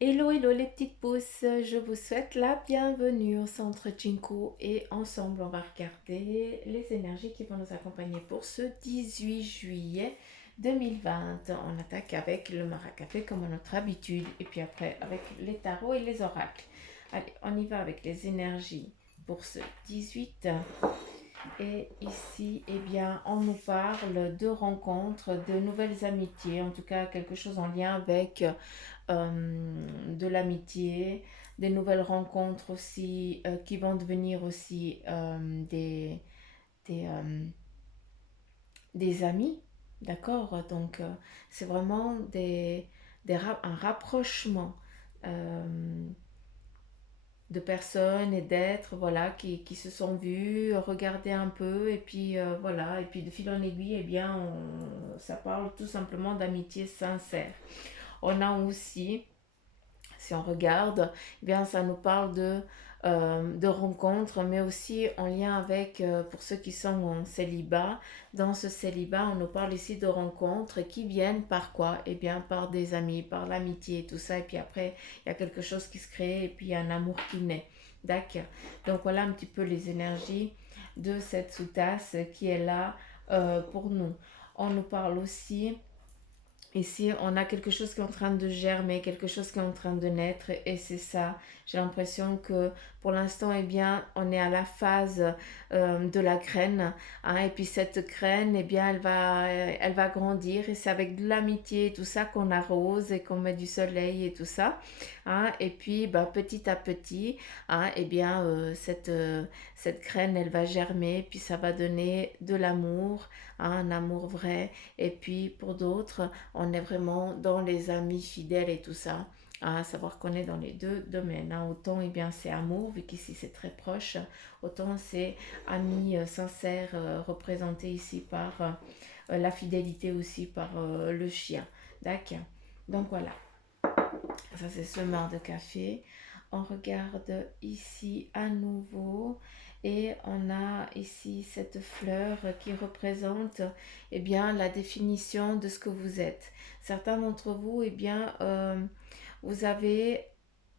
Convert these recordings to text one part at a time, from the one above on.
Hello, hello les petites pousses, je vous souhaite la bienvenue au centre Jinko et ensemble on va regarder les énergies qui vont nous accompagner pour ce 18 juillet 2020. On attaque avec le maracafé comme à notre habitude et puis après avec les tarots et les oracles. Allez, on y va avec les énergies pour ce 18. Et ici, eh bien, on nous parle de rencontres, de nouvelles amitiés, en tout cas quelque chose en lien avec de l'amitié, des nouvelles rencontres aussi qui vont devenir aussi des, euh, des amis, d'accord. Donc, c'est vraiment un rapprochement euh, de personnes et d'êtres, voilà, qui se sont vus, regarder un peu, et puis voilà, et puis de fil en aiguille, eh bien, ça parle tout simplement d'amitié sincère. On a aussi, si on regarde, eh bien, ça nous parle de rencontres, mais aussi en lien avec, pour ceux qui sont en célibat, dans ce célibat, on nous parle ici de rencontres qui viennent par quoi? Eh bien, par des amis, par l'amitié, tout ça, et puis après, il y a quelque chose qui se crée, et puis il y a un amour qui naît. D'accord. Donc voilà un petit peu les énergies de cette sous-tasse qui est là pour nous. On nous parle aussi. Ici, on a quelque chose qui est en train de germer, quelque chose qui est en train de naître, et c'est ça. J'ai l'impression que pour l'instant, eh bien, on est à la phase de la graine, hein, et puis cette graine, eh bien, elle va grandir, et c'est avec de l'amitié et tout ça qu'on arrose et qu'on met du soleil et tout ça, hein, et puis, bah, petit à petit, hein, eh bien, cette graine, elle va germer, puis ça va donner de l'amour, hein, un amour vrai, et puis pour d'autres on est vraiment dans les amis fidèles et tout ça. À savoir qu'on est dans les deux domaines, hein. Autant eh bien, c'est amour, vu qu'ici c'est très proche, autant c'est amis sincères représentés ici par la fidélité aussi par le chien. D'accord. Donc voilà, ça c'est semeur de café. On regarde ici à nouveau et on a ici cette fleur qui représente eh bien, la définition de ce que vous êtes. Certains d'entre vous, eh bien, vous avez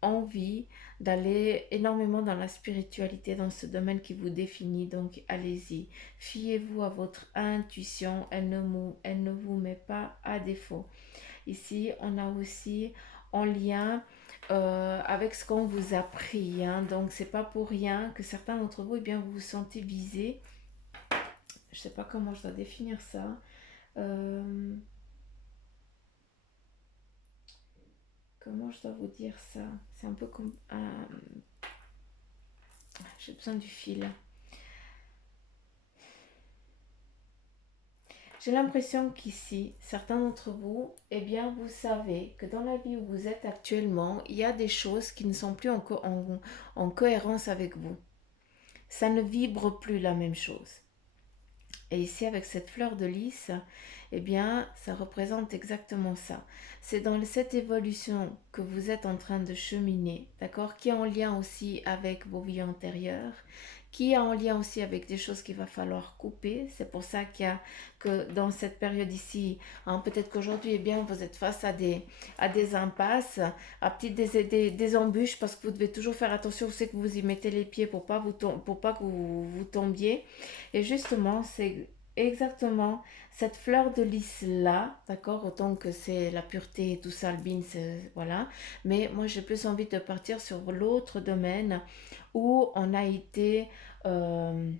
envie d'aller énormément dans la spiritualité, dans ce domaine qui vous définit. Donc allez-y, fiez-vous à votre intuition, elle ne vous met pas à défaut. Ici, on a aussi en lien avec ce qu'on vous a pris, hein. Donc, c'est pas pour rien que certains d'entre vous, eh bien, vous vous sentez visés. Je sais pas comment je dois définir ça. Euh, Comment je dois vous dire ça? C'est un peu comme... j'ai besoin du fil. J'ai l'impression qu'ici, certains d'entre vous, eh bien, vous savez que dans la vie où vous êtes actuellement, il y a des choses qui ne sont plus en cohérence avec vous. Ça ne vibre plus la même chose. Et ici, avec cette fleur de lys, eh bien, ça représente exactement ça. C'est dans cette évolution que vous êtes en train de cheminer, d'accord, qui est en lien aussi avec vos vies antérieures, qui est en lien aussi avec des choses qu'il va falloir couper. C'est pour ça qu'il y a que dans cette période ici, hein, peut-être qu'aujourd'hui, eh bien, vous êtes face à des impasses, à petites des embûches, parce que vous devez toujours faire attention, vous savez que vous y mettez les pieds pour pas que vous tombiez. Et justement, c'est exactement cette fleur de lys là, d'accord, autant que c'est la pureté et tout ça, le bin, voilà. Mais moi, j'ai plus envie de partir sur l'autre domaine où on a été, euh,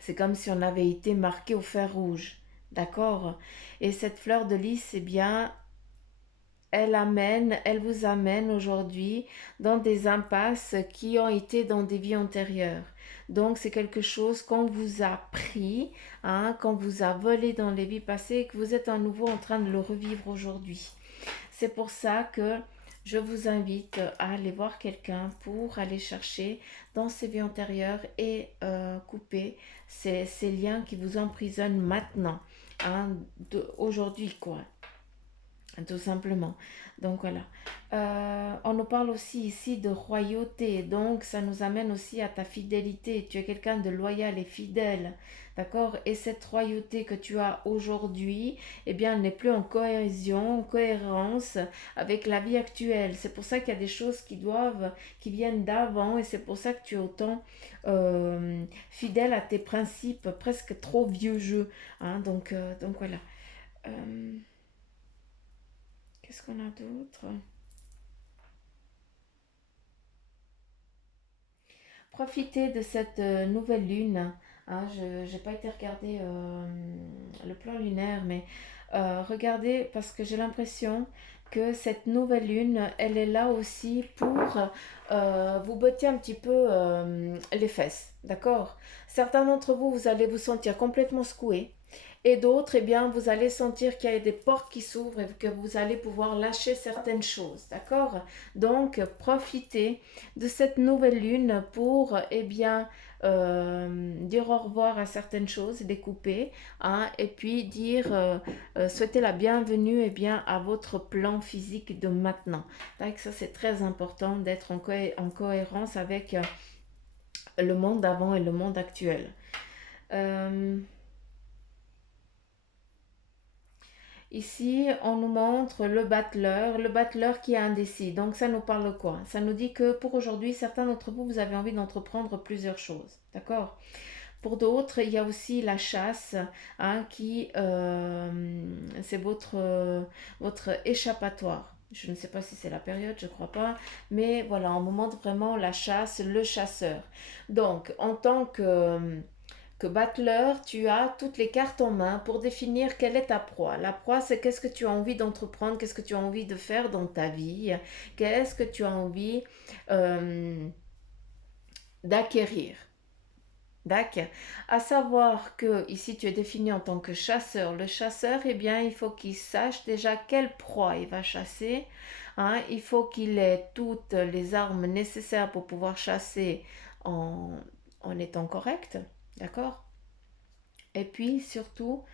c'est comme si on avait été marqué au fer rouge, d'accord. Et cette fleur de lys, c'est bien, elle vous amène aujourd'hui dans des impasses qui ont été dans des vies antérieures. Donc c'est quelque chose qu'on vous a pris, hein, qu'on vous a volé dans les vies passées et que vous êtes à nouveau en train de le revivre aujourd'hui. C'est pour ça que je vous invite à aller voir quelqu'un pour aller chercher dans ces vies antérieures et couper ces liens qui vous emprisonnent maintenant, hein, aujourd'hui quoi. tout simplement. Donc voilà. On nous parle aussi ici de royauté, donc ça nous amène aussi à ta fidélité. Tu es quelqu'un de loyal et fidèle, d'accord? Et cette royauté que tu as aujourd'hui, eh bien, elle n'est plus en cohésion, en cohérence avec la vie actuelle. C'est pour ça qu'il y a des choses qui viennent d'avant, et c'est pour ça que tu es autant fidèle à tes principes, presque trop vieux jeu, hein? Donc voilà. Euh, Qu'est-ce qu'on a d'autre? Profitez de cette nouvelle lune. Hein, je n'ai pas été regarder le plan lunaire, mais regardez parce que j'ai l'impression que cette nouvelle lune, elle est là aussi pour vous botter un petit peu les fesses. D'accord? Certains d'entre vous, vous allez vous sentir complètement secoué. Et d'autres, eh bien, vous allez sentir qu'il y a des portes qui s'ouvrent et que vous allez pouvoir lâcher certaines choses. D'accord? Donc, profitez de cette nouvelle lune pour eh bien dire au revoir à certaines choses, les couper, hein, et puis dire souhaiter la bienvenue eh bien à votre plan physique de maintenant. Donc ça c'est très important d'être en cohérence avec le monde d'avant et le monde actuel. Euh, Ici, on nous montre le battleur qui est indécis. Donc, ça nous parle quoi? Ça nous dit que pour aujourd'hui, certains d'entre vous, vous avez envie d'entreprendre plusieurs choses. D'accord? Pour d'autres, il y a aussi la chasse, hein, c'est votre échappatoire. Je ne sais pas si c'est la période, je ne crois pas. Mais voilà, on nous montre vraiment la chasse, le chasseur. Donc, en tant que battleur, tu as toutes les cartes en main pour définir quelle est ta proie. La proie, c'est qu'est-ce que tu as envie d'entreprendre, qu'est-ce que tu as envie de faire dans ta vie, qu'est-ce que tu as envie euh, d'acquérir. D'accord. À savoir que ici tu es défini en tant que chasseur. Le chasseur, eh bien, il faut qu'il sache déjà quelle proie il va chasser. Hein. Il faut qu'il ait toutes les armes nécessaires pour pouvoir chasser en, en étant correct. D'accord? Et puis surtout,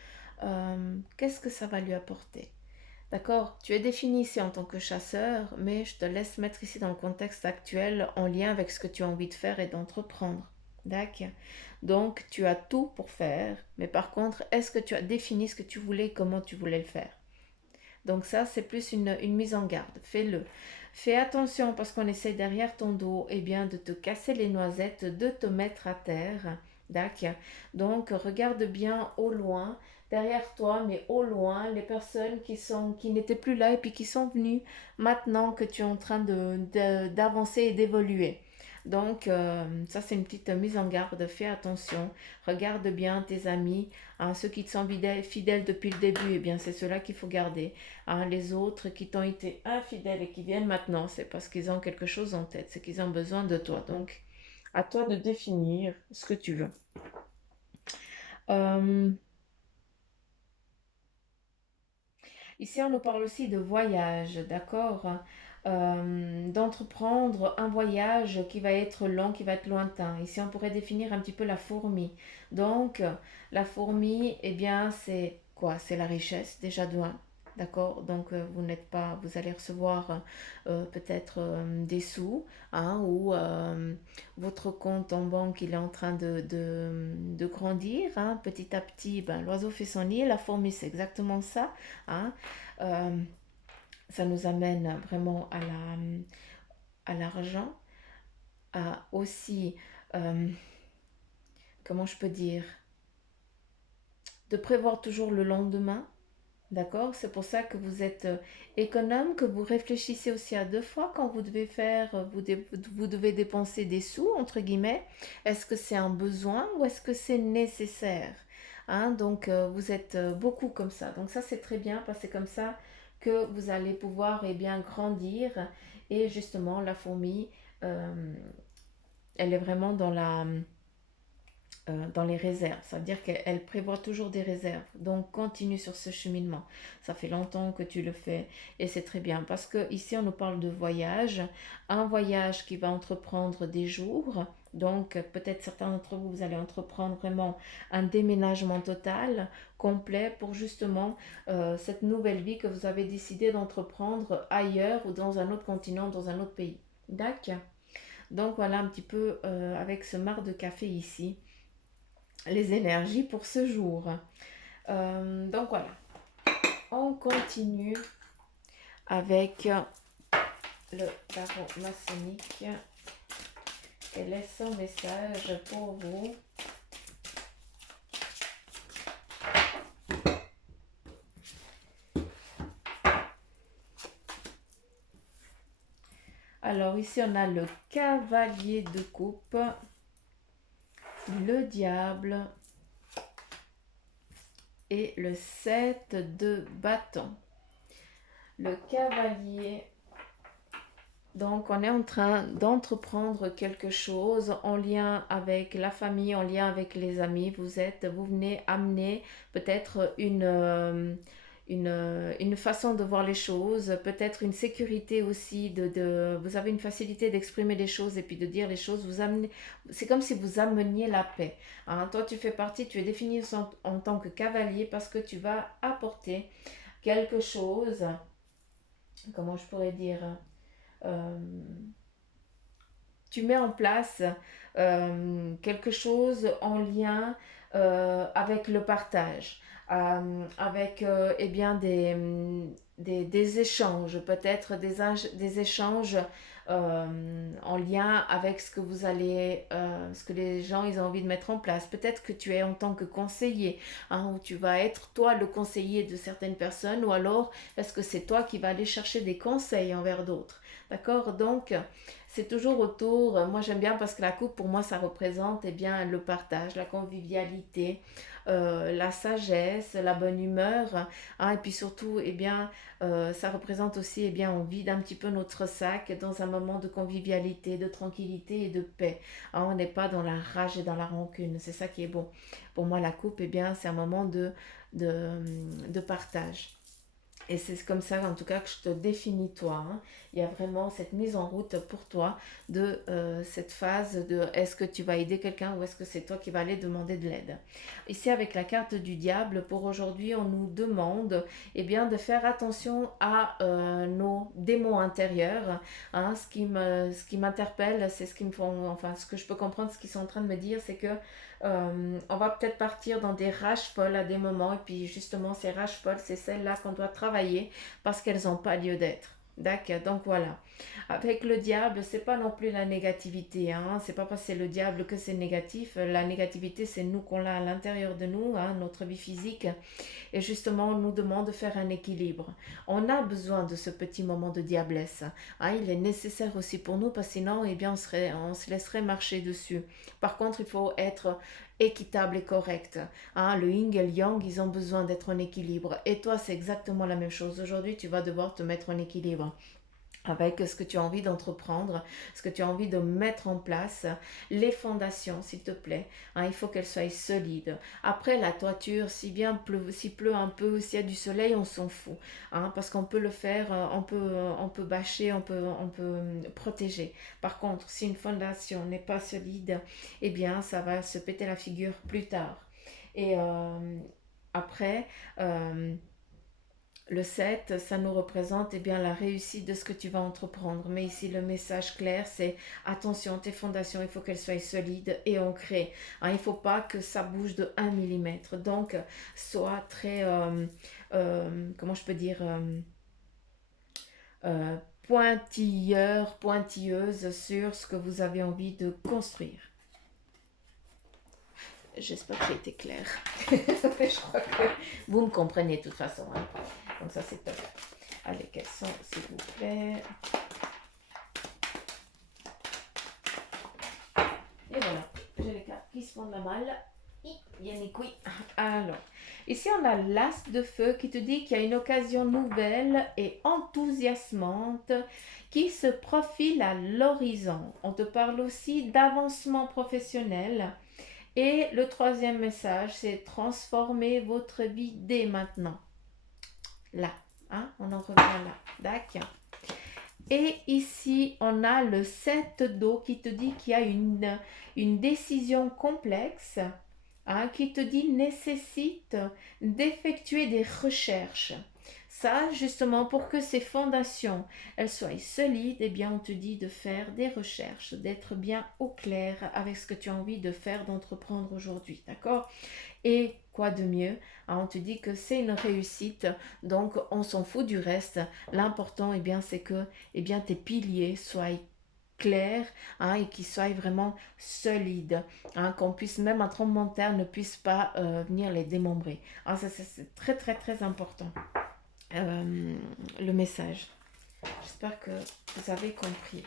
qu'est-ce que ça va lui apporter? D'accord? Tu es défini ici en tant que chasseur, mais je te laisse mettre ici dans le contexte actuel en lien avec ce que tu as envie de faire et d'entreprendre. D'accord? Donc, tu as tout pour faire, mais par contre, est-ce que tu as défini ce que tu voulais et comment tu voulais le faire? Donc ça, c'est plus une mise en garde. Fais-le. Fais attention parce qu'on essaie derrière ton dos eh bien, de te casser les noisettes, de te mettre à terre. D'accord. Donc regarde bien au loin, derrière toi, mais au loin, les personnes qui n'étaient plus là et puis qui sont venues maintenant que tu es en train d'avancer et d'évoluer. Donc ça c'est une petite mise en garde. Fais attention. Regarde bien tes amis, hein, ceux qui te sont fidèles depuis le début. Eh bien c'est ceux-là qu'il faut garder. Hein, les autres qui t'ont été infidèles et qui viennent maintenant, c'est parce qu'ils ont quelque chose en tête, c'est qu'ils ont besoin de toi. Donc, à toi de définir ce que tu veux. Euh, Ici, on nous parle aussi de voyage, d'accord? D'entreprendre un voyage qui va être long, qui va être lointain. Ici, on pourrait définir un petit peu la fourmi. Donc, la fourmi, eh bien, c'est quoi? C'est la richesse, déjà de un. D'accord? Donc, vous n'êtes pas, vous allez recevoir peut-être des sous, hein, ou votre compte en banque, il est en train de grandir, hein. Petit à petit, ben, l'oiseau fait son nid, la fourmi, c'est exactement ça, hein. Euh, Ça nous amène vraiment à l'argent, à aussi, euh, comment je peux dire, de prévoir toujours le lendemain. D'accord? C'est pour ça que vous êtes économe, que vous réfléchissez aussi à deux fois quand vous devez faire, vous devez dépenser des sous, entre guillemets. Est-ce que c'est un besoin ou est-ce que c'est nécessaire? Hein, donc, vous êtes beaucoup comme ça. Donc, ça, c'est très bien parce que c'est comme ça que vous allez pouvoir eh bien, grandir. Et justement, la fourmi, euh, elle est vraiment dans les réserves. Ça veut dire qu'elle prévoit toujours des réserves. Donc continue sur ce cheminement. Ça fait longtemps que tu le fais et c'est très bien parce que ici on nous parle de voyage, un voyage qui va entreprendre des jours. Donc peut-être certains d'entre vous, vous allez entreprendre vraiment un déménagement total, complet pour justement cette nouvelle vie que vous avez décidé d'entreprendre ailleurs ou dans un autre continent, dans un autre pays. D'accord. Donc voilà un petit peu avec ce marc de café ici les énergies pour ce jour. Donc voilà, on continue avec le tarot maçonnique. Quel est son message pour vous? Alors ici on a le cavalier de coupe, le diable et le 7 de bâton. Le cavalier, donc on est en train d'entreprendre quelque chose en lien avec la famille, en lien avec les amis. Vous venez amener peut-être une façon de voir les choses, peut-être une sécurité aussi, vous avez une facilité d'exprimer les choses et puis de dire les choses. C'est comme si vous ameniez la paix. Hein. Toi tu fais partie, tu es défini en tant que cavalier parce que tu vas apporter quelque chose, comment je pourrais dire, euh, tu mets en place quelque chose en lien avec le partage, avec eh bien des échanges, peut-être des échanges en lien avec ce que vous allez, ce que les gens ils ont envie de mettre en place. Peut-être que tu es en tant que conseiller, hein, où tu vas être toi le conseiller de certaines personnes, ou alors est-ce que c'est toi qui vas aller chercher des conseils envers d'autres. D'accord? Donc, c'est toujours autour, moi j'aime bien parce que la coupe pour moi ça représente eh bien, le partage, la convivialité, la sagesse, la bonne humeur, hein, et puis surtout eh bien, ça représente aussi eh bien, on vide un petit peu notre sac dans un moment de convivialité, de tranquillité et de paix. Hein, on n'est pas dans la rage et dans la rancune, c'est ça qui est bon. Pour moi la coupe eh bien, c'est un moment de partage. Et c'est comme ça, en tout cas, que je te définis toi. Hein. Il y a vraiment cette mise en route pour toi de cette phase de est-ce que tu vas aider quelqu'un ou est-ce que c'est toi qui vas aller demander de l'aide. Ici, avec la carte du diable, pour aujourd'hui, on nous demande eh bien, de faire attention à nos démons intérieurs. Hein. Ce qui m'interpelle, c'est ce qui me font, enfin, ce que je peux comprendre, ce qu'ils sont en train de me dire, c'est que on va peut-être partir dans des rages folles à des moments et puis justement ces rages folles c'est celles-là qu'on doit travailler parce qu'elles n'ont pas lieu d'être. D'accord, donc voilà. Avec le diable, c'est pas non plus la négativité, hein. C'est pas parce que c'est le diable que c'est négatif. La négativité, c'est nous qu'on l'a à l'intérieur de nous, hein, notre vie physique. Et justement, on nous demande de faire un équilibre. On a besoin de ce petit moment de diablesse. Hein, il est nécessaire aussi pour nous, parce que sinon, eh bien, on se laisserait marcher dessus. Par contre, il faut être équitable et correct. Hein, le yin et le yang, ils ont besoin d'être en équilibre. Et toi, c'est exactement la même chose. Aujourd'hui, tu vas devoir te mettre en équilibre avec ce que tu as envie d'entreprendre, ce que tu as envie de mettre en place, les fondations, s'il te plaît. Hein, il faut qu'elles soient solides. Après, la toiture, s'il pleut un peu, s'il y a du soleil, on s'en fout. Hein, parce qu'on peut le faire, on peut bâcher, on peut protéger. Par contre, si une fondation n'est pas solide, eh bien, ça va se péter la figure plus tard. Et après, le 7, ça nous représente eh bien, la réussite de ce que tu vas entreprendre. Mais ici, le message clair, c'est attention, tes fondations, il faut qu'elles soient solides et ancrées. Hein, il ne faut pas que ça bouge de 1 millimètre. Donc, sois très, comment je peux dire, pointilleuse sur ce que vous avez envie de construire. J'espère que j'ai été claire. Je crois que vous me comprenez de toute façon. Hein. Donc ça c'est top. Allez, quels sont s'il vous plaît? Et voilà, j'ai les cartes qui se font de la malle. Alors, ici on a l'as de feu qui te dit qu'il y a une occasion nouvelle et enthousiasmante qui se profile à l'horizon. On te parle aussi d'avancement professionnel Et le troisième message, c'est transformer votre vie dès maintenant. Là, hein, on en revient là. D'accord. Et ici, on a le 7 d'eau qui te dit qu'il y a une décision complexe, hein, qui te dit nécessite d'effectuer des recherches. Ça, justement, pour que ces fondations, elles soient solides, eh bien, on te dit de faire des recherches, d'être bien au clair avec ce que tu as envie de faire, d'entreprendre aujourd'hui, d'accord? Et quoi de mieux, hein, on te dit que c'est une réussite, donc on s'en fout du reste. L'important, eh bien, c'est que eh bien, tes piliers soient clairs, hein, et qu'ils soient vraiment solides, hein, qu'on puisse, même un tremblement de terre ne puisse pas venir les démembrer. Hein, ça, c'est très très très important, le message. J'espère que vous avez compris.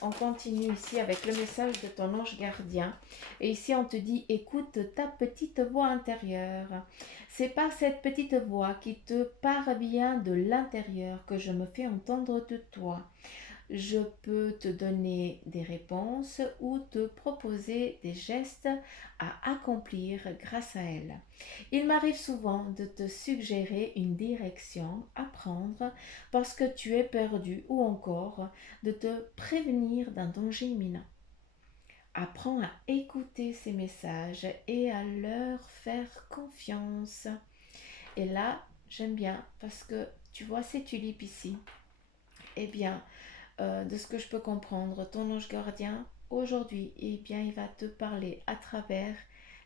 On continue ici avec le message de ton ange gardien. Et ici, on te dit, écoute ta petite voix intérieure. C'est par cette petite voix qui te parvient de l'intérieur que je me fais entendre de toi. Je peux te donner des réponses ou te proposer des gestes à accomplir grâce à elle. Il m'arrive souvent de te suggérer une direction à prendre parce que tu es perdu ou encore de te prévenir d'un danger imminent. Apprends à écouter ces messages et à leur faire confiance. Et là, j'aime bien parce que tu vois ces tulipes ici. Eh bien, de ce que je peux comprendre, ton ange gardien, aujourd'hui, eh bien, il va te parler à travers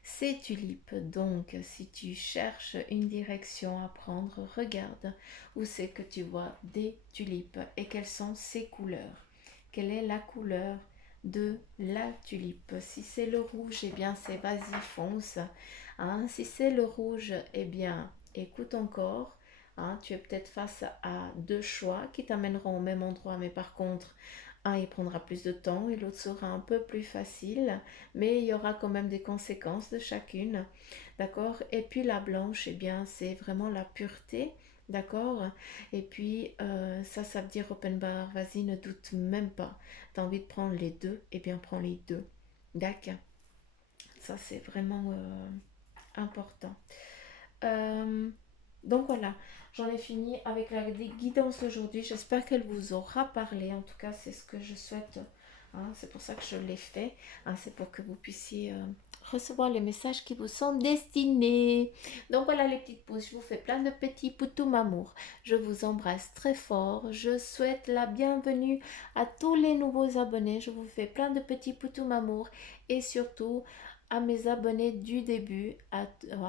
ces tulipes. Donc, si tu cherches une direction à prendre, regarde où c'est que tu vois des tulipes et quelles sont ces couleurs. Quelle est la couleur de la tulipe? Si c'est le rouge, eh bien, c'est vas-y, fonce. Hein? Si c'est le rouge, eh bien, écoute encore. Hein, tu es peut-être face à deux choix qui t'amèneront au même endroit, mais par contre, un, il prendra plus de temps et l'autre sera un peu plus facile, mais il y aura quand même des conséquences de chacune, d'accord? Et puis la blanche, eh bien, c'est vraiment la pureté, d'accord? Et puis, ça veut dire open bar, vas-y, ne doute même pas. Tu as envie de prendre les deux, eh bien, prends les deux, d'accord? Ça, c'est vraiment important. Euh, donc voilà, j'en ai fini avec la guidance d'aujourd'hui. J'espère qu'elle vous aura parlé. En tout cas, c'est ce que je souhaite. Hein. C'est pour ça que je l'ai fait. Hein. C'est pour que vous puissiez recevoir les messages qui vous sont destinés. Donc voilà les petites pouces. Je vous fais plein de petits poutous amour. Je vous embrasse très fort. Je souhaite la bienvenue à tous les nouveaux abonnés. Je vous fais plein de petits poutous amour. Et surtout, à mes abonnés du début, à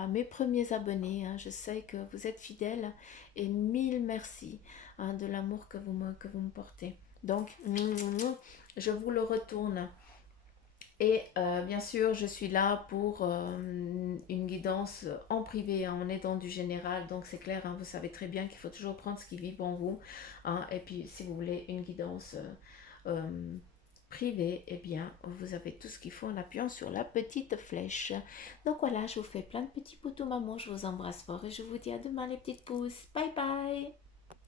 mes premiers abonnés. Hein, je sais que vous êtes fidèles et mille merci, hein, de l'amour que vous me portez. Donc, je vous le retourne. Et bien sûr, je suis là pour une guidance en privé. Hein, on est dans du général, donc c'est clair, hein, vous savez très bien qu'il faut toujours prendre ce qui vibre en vous. Hein, et puis, si vous voulez une guidance privée, eh bien, vous avez tout ce qu'il faut en appuyant sur la petite flèche. Donc voilà, je vous fais plein de petits poutous maman, je vous embrasse fort et je vous dis à demain les petites pousses. Bye bye!